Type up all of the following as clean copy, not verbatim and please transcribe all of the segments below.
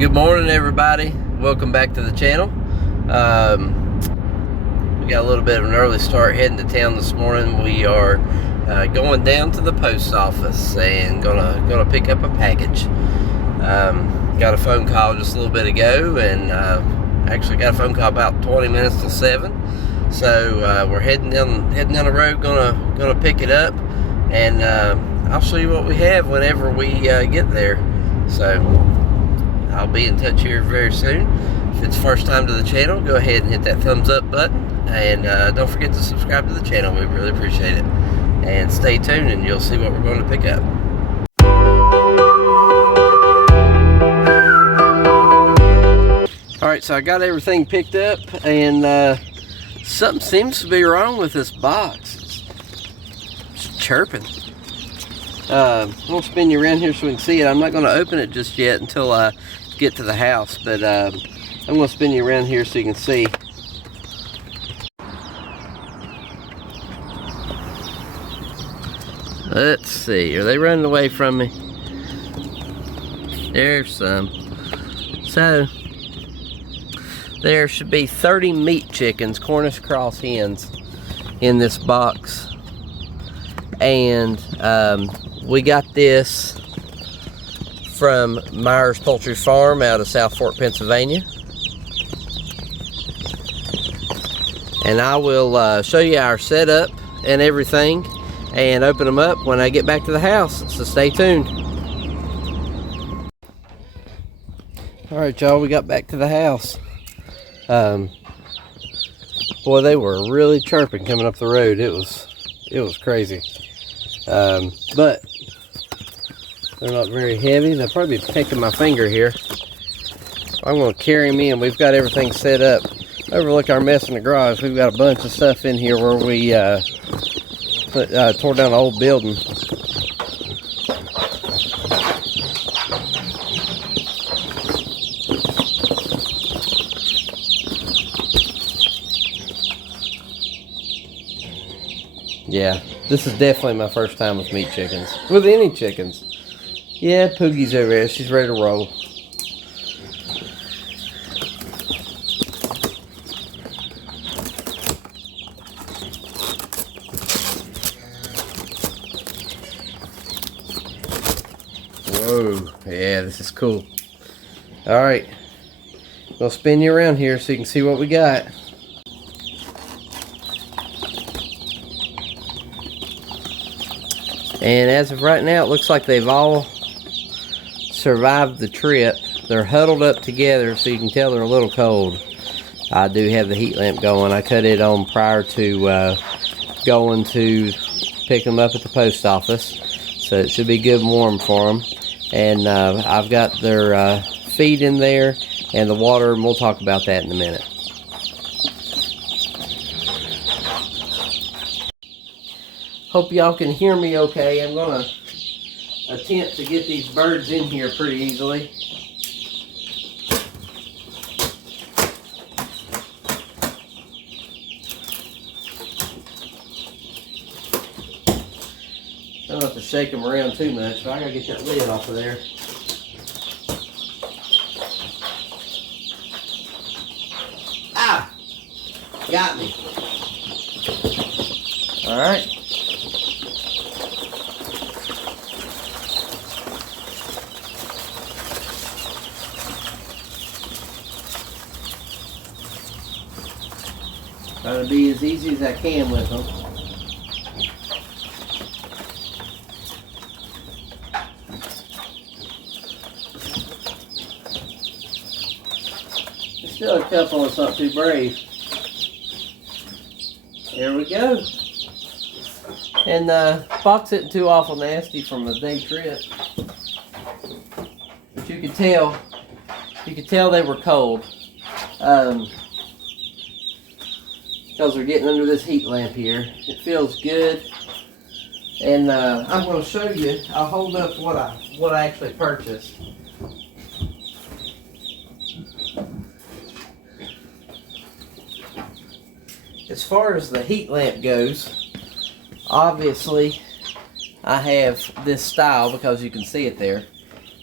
Good morning, everybody. Welcome back to the channel. We got a little bit of an early start heading to town this morning. We are going down to the post office and gonna pick up a package. Got a phone call just a little bit ago, and actually got a phone call about 20 minutes till 7. So we're heading down the road, gonna pick it up, and I'll show you what we have whenever we get there. So I'll be in touch here very soon. If it's first time to the channel, go ahead and hit that thumbs up button, and don't forget to subscribe to the channel. We really appreciate it. And stay tuned and you'll see what we're going to pick up. Alright, so I got everything picked up, and something seems to be wrong with this box. It's chirping. I'm going to spin you around here so we can see it. I'm not going to open it just yet until I get to the house, but I'm going to spin you around here so you can see. Let's see, are they running away from me? There's some. So there should be 30 meat chickens, Cornish cross hens, in this box, and we got this from Meyers Poultry Farm out of South Fork, Pennsylvania. And I will show you our setup and everything and open them up when I get back to the house, so stay tuned. Alright, y'all, we got back to the house. Boy, they were really chirping coming up the road. It was crazy. But they're not very heavy. They'll probably be pecking my finger here. I'm going to carry them in. We've got everything set up. Overlook our mess in the garage. We've got a bunch of stuff in here where we tore down an old building. Yeah, this is definitely my first time with meat chickens. With any chickens. Yeah, Poogie's over there. She's ready to roll. Whoa, yeah, this is cool. Alright, we'll spin you around here so you can see what we got. And as of right now, it looks like they've all survived the trip. They're huddled up together, so you can tell they're a little cold. I do have the heat lamp going. I cut it on prior to going to pick them up at the post office, so it should be good and warm for them. And I've got their feed in there and the water, and we'll talk about that in a minute. Hope y'all can hear me okay. I'm going to attempt to get these birds in here pretty easily. Don't have to shake them around too much, but I gotta get that lid off of there. Ah! Got me. Alright. Trying to be as easy as I can with them. There's still a couple that's not too brave. There we go. And box isn't too awful nasty from a day trip. But you could tell they were cold. Because they're getting under this heat lamp here. It feels good. And I'm going to show you. I'll hold up what I actually purchased. As far as the heat lamp goes, obviously I have this style because you can see it there.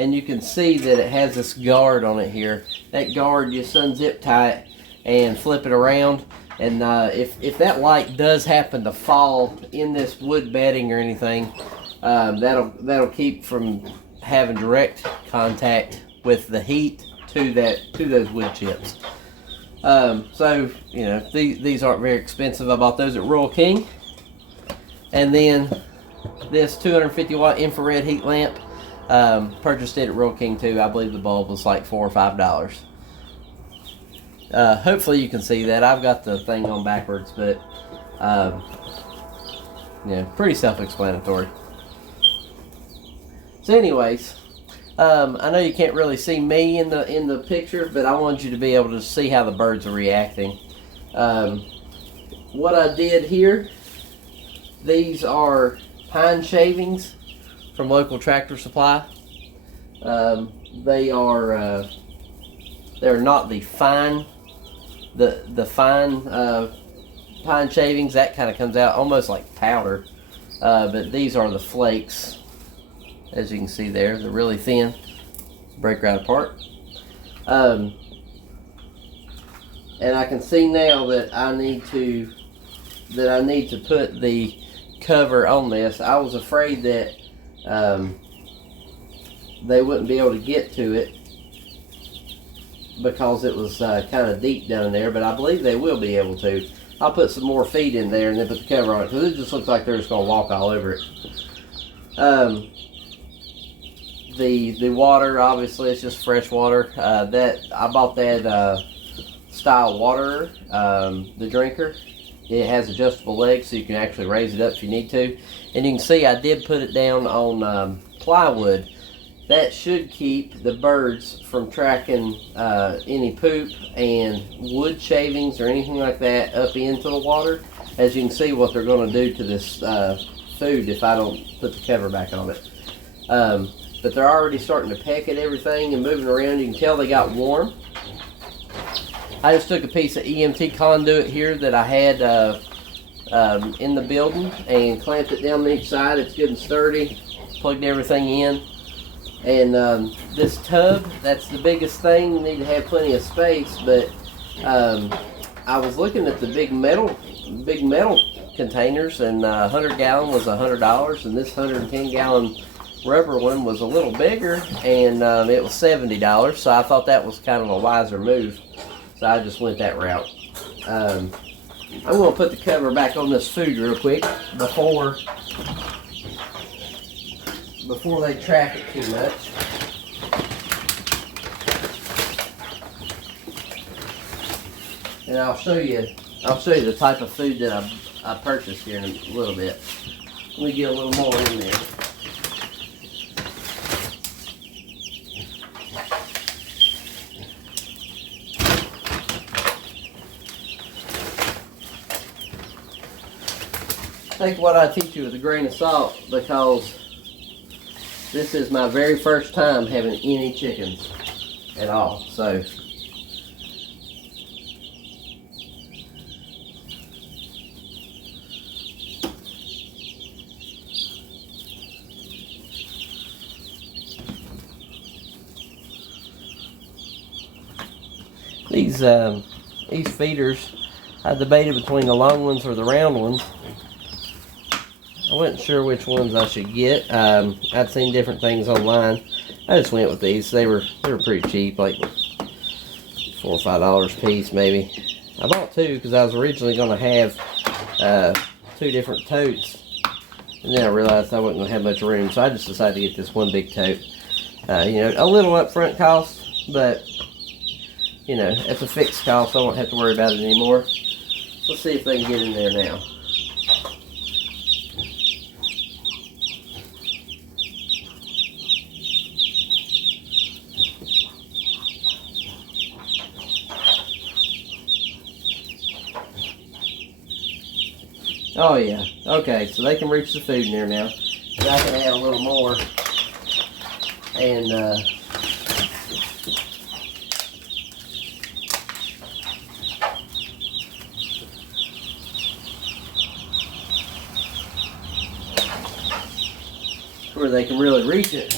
and you can see that it has this guard on it here. That guard, just unzip tie it and flip it around, and if that light does happen to fall in this wood bedding or anything, that'll keep from having direct contact with the heat to those wood chips. So you know, these aren't very expensive. I bought those at Royal King. And then this 250 watt infrared heat lamp, purchased it at Royal King too. I believe the bulb was like $4 or $5. Hopefully you can see that. I've got the thing on backwards, but yeah, pretty self-explanatory. So anyways, I know you can't really see me in the picture, but I want you to be able to see how the birds are reacting. What I did here, these are pine shavings from local Tractor Supply. They're not the fine pine shavings. That kind of comes out almost like powder, but these are the flakes. As you can see there, they're really thin, break right apart. And I can see now that I need to put the cover on this. I was afraid that they wouldn't be able to get to it because it was kind of deep down there, but I believe they will be able to. I'll put some more feed in there and then put the cover on it, because it just looks like they're just going to walk all over it. The water, obviously, it's just fresh water. That I bought that style water, the drinker. It has adjustable legs, so you can actually raise it up if you need to. And you can see I did put it down on plywood. That should keep the birds from tracking any poop and wood shavings or anything like that up into the water. As you can see what they're going to do to this food if I don't put the cover back on it. But they're already starting to peck at everything and moving around. You can tell they got warm. I just took a piece of EMT conduit here that I had in the building and clamped it down on each side. It's good and sturdy. Plugged everything in. And this tub, that's the biggest thing. You need to have plenty of space, but I was looking at the big metal containers, and 100 gallon was $100, and this 110 gallon rubber one was a little bigger, and it was $70. So I thought that was kind of a wiser move. So I just went that route. I'm going to put the cover back on this food real quick before they track it too much. And I'll show you the type of food that I purchased here in a little bit. Let me get a little more in there. Take what I teach you with a grain of salt, because this is my very first time having any chickens at all. So these feeders, I debated between the long ones or the round ones. I wasn't sure which ones I should get. I'd seen different things online. I just went with these. They were pretty cheap, like $4 or $5 a piece maybe. I bought two because I was originally going to have two different totes, and then I realized I wasn't going to have much room, so I just decided to get this one big tote. You know, a little upfront cost, but you know, it's a fixed cost, so I won't have to worry about it anymore. Let's see if they can get in there now. Oh yeah, okay, so they can reach the food in there now. And I can add a little more, and where they can really reach it.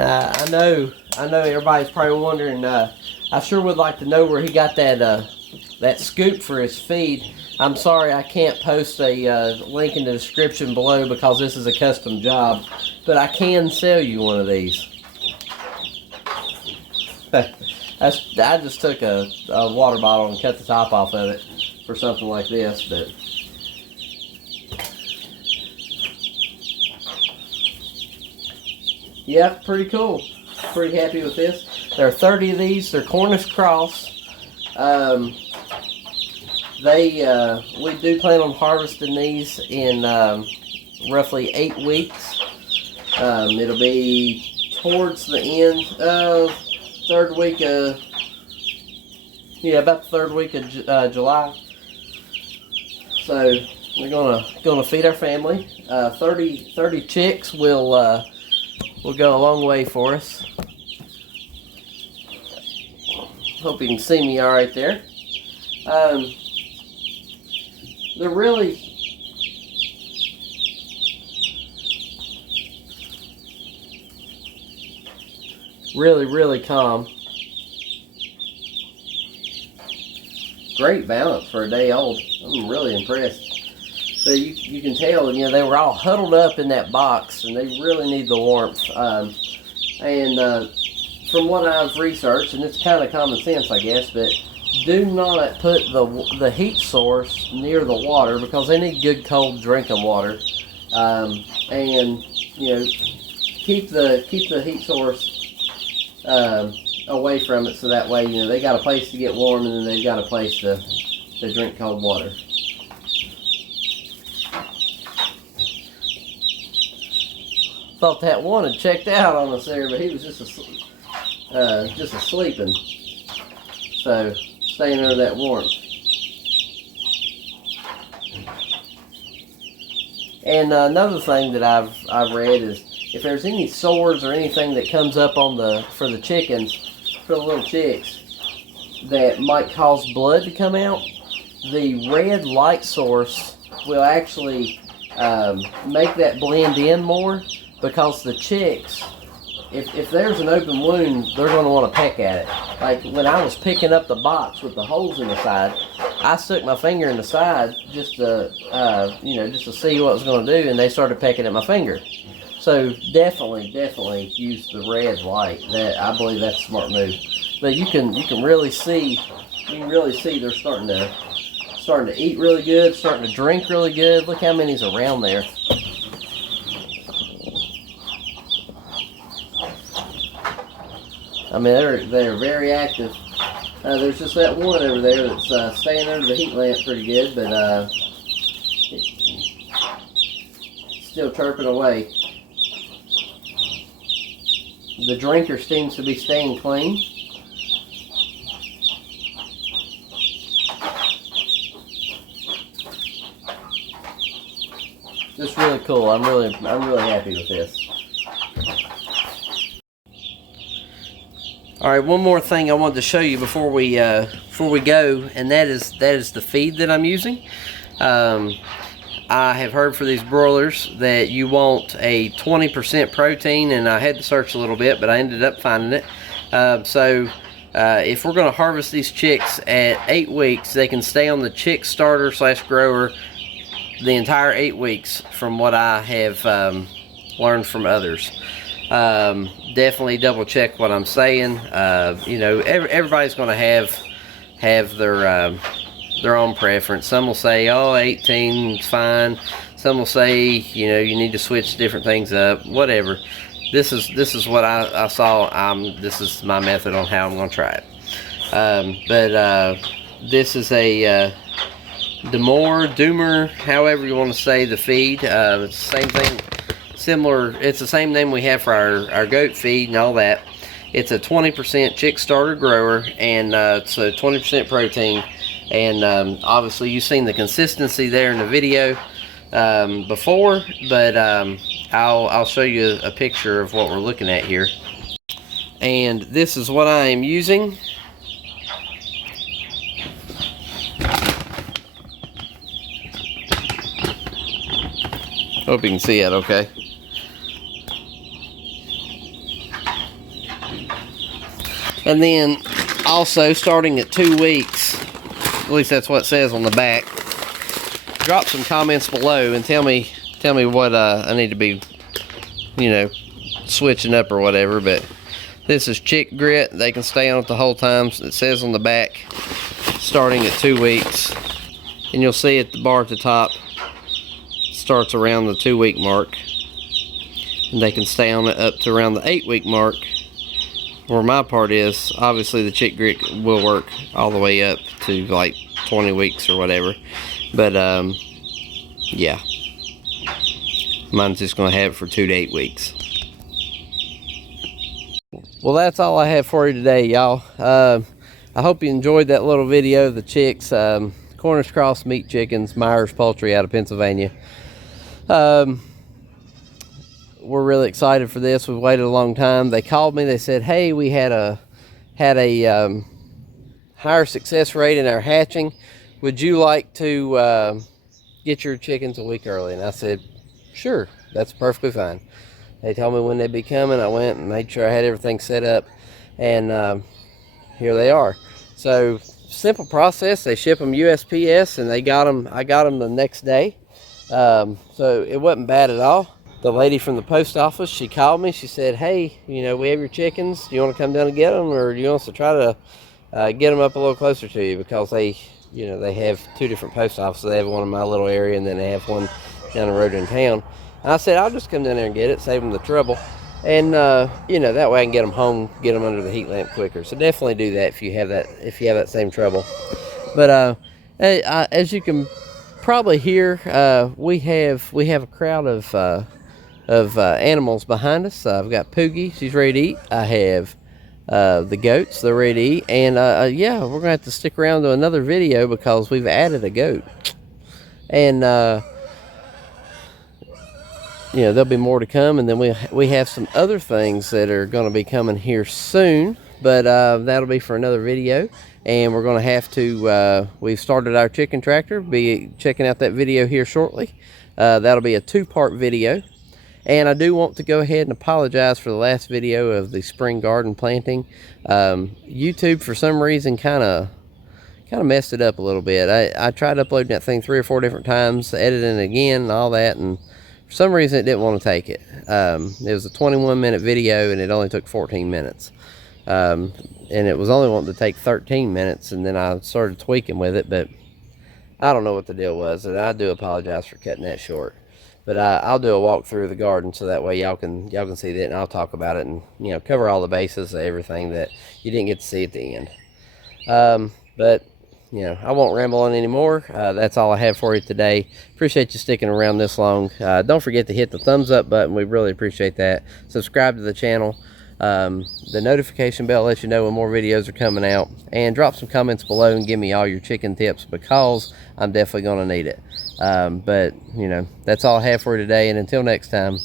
And I know everybody's probably wondering. I sure would like to know where he got that scoop for his feed. I'm sorry I can't post a link in the description below because this is a custom job, but I can sell you one of these. I just took a water bottle and cut the top off of it for something like this, but yeah, pretty cool. Pretty happy with this. There are 30 of these. They're Cornish cross. We do plan on harvesting these in roughly 8 weeks. It'll be towards the end of third week of, about the third week of July. So we're gonna feed our family. 30 chicks will go a long way for us. Hope you can see me all right there. They're really calm. Great balance for a day old. I'm really impressed. So you can tell, they were all huddled up in that box, and they really need the warmth. From what I've researched, and it's kind of common sense, I guess, but do not put the heat source near the water because they need good cold drinking water. And keep the heat source away from it, so that way they got a place to get warm, and then they've got a place to drink cold water. Thought that one had checked out on us there, but he was just sleeping. So staying under that warmth. And another thing that I've read is if there's any sores or anything that comes up for the chickens, for the little chicks, that might cause blood to come out, the red light source will actually make that blend in more, because the chicks, if there's an open wound, they're going to want to peck at it. Like when I was picking up the box with the holes in the side, I stuck my finger in the side just to see what it was going to do, and they started pecking at my finger. So definitely use the red light. I believe that's a smart move. But you can really see they're starting to eat really good, starting to drink really good. Look how many's around there. I mean, they're very active. There's just that one over there that's staying under the heat lamp pretty good, but still chirping away. The drinker seems to be staying clean. Just really cool. I'm really happy with this. All right, one more thing I wanted to show you before we go, and that is the feed that I'm using. I have heard for these broilers that you want a 20% protein, and I had to search a little bit, but I ended up finding it. If we're going to harvest these chicks at 8 weeks, they can stay on the chick starter / grower the entire 8 weeks, from what I have learned from others. Definitely double check what I'm saying. Everybody's going to have their own preference. Some will say, oh, 18 is fine. Some will say, you need to switch different things up. Whatever. This is what I saw. This is my method on how I'm going to try it. This is a Doomer, however you want to say the feed. It's the same thing. Similar, it's the same name we have for our goat feed and all that. It's a 20% chick starter grower, and so 20% protein. And obviously you've seen the consistency there in the video before, but I'll show you a picture of what we're looking at here. And this is what I am using. Hope you can see it okay. And then also starting at 2 weeks, at least that's what it says on the back, drop some comments below and tell me what I need to be, you know, switching up or whatever. But this is chick grit. They can stay on it the whole time. It says on the back starting at 2 weeks, and you'll see at the bar at the top starts around the 2 week mark, and they can stay on it up to around the 8 week mark. Where my part is, obviously the chick grit will work all the way up to like 20 weeks or whatever. But yeah, mine's just gonna have it for 2 to 8 weeks. Well, that's all I have for you today, y'all. I hope you enjoyed that little video of the chicks. Cornish cross meat chickens, Meyers Poultry out of Pennsylvania. We're really excited for this. We've waited a long time. They called me. They said, hey, we had a higher success rate in our hatching. Would you like to get your chickens a week early? And I said, sure, that's perfectly fine. They told me when they'd be coming. I went and made sure I had everything set up, and here they are. So simple process. They ship them USPS, and they got them. I got them the next day. So it wasn't bad at all. The lady from the post office, she called me. She said, hey, you know, we have your chickens. Do you want to come down and get them, or do you want us to try to get them up a little closer to you? Because they, you know, they have 2 different post offices. They have one in my little area, and then they have one down the road in town. And I said, I'll just come down there and get it, save them the trouble. And, you know, that way I can get them home, get them under the heat lamp quicker. So definitely do that if you have that same trouble. But as you can probably hear, we have a crowd of animals behind us. I've got Poogie, she's ready to eat. I have the goats, they're ready to eat. And yeah, we're gonna have to stick around to another video because we've added a goat. And you know, there'll be more to come. And then we have some other things that are going to be coming here soon, but that'll be for another video. And we're going to have to we've started our chicken tractor. Be checking out that video here shortly. That'll be a 2-part video. And I do want to go ahead and apologize for the last video of the spring garden planting. YouTube for some reason kind of messed it up a little bit. I tried uploading that thing 3 or 4 different times, editing it again and all that, and for some reason it didn't want to take it. It was a 21-minute video and it only took 14 minutes. And it was only wanting to take 13 minutes, and then I started tweaking with it, but I don't know what the deal was, and I do apologize for cutting that short. But I'll do a walkthrough of the garden so that way y'all can see that, and I'll talk about it and, you know, cover all the bases of everything that you didn't get to see at the end. But you know, I won't ramble on anymore. That's all I have for you today. Appreciate you sticking around this long. Don't forget to hit the thumbs up button. We really appreciate that. Subscribe to the channel. The notification bell lets you know when more videos are coming out. And drop some comments below and give me all your chicken tips, because I'm definitely going to need it. But, you know, that's all I have for you today. And until next time,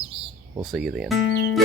we'll see you then.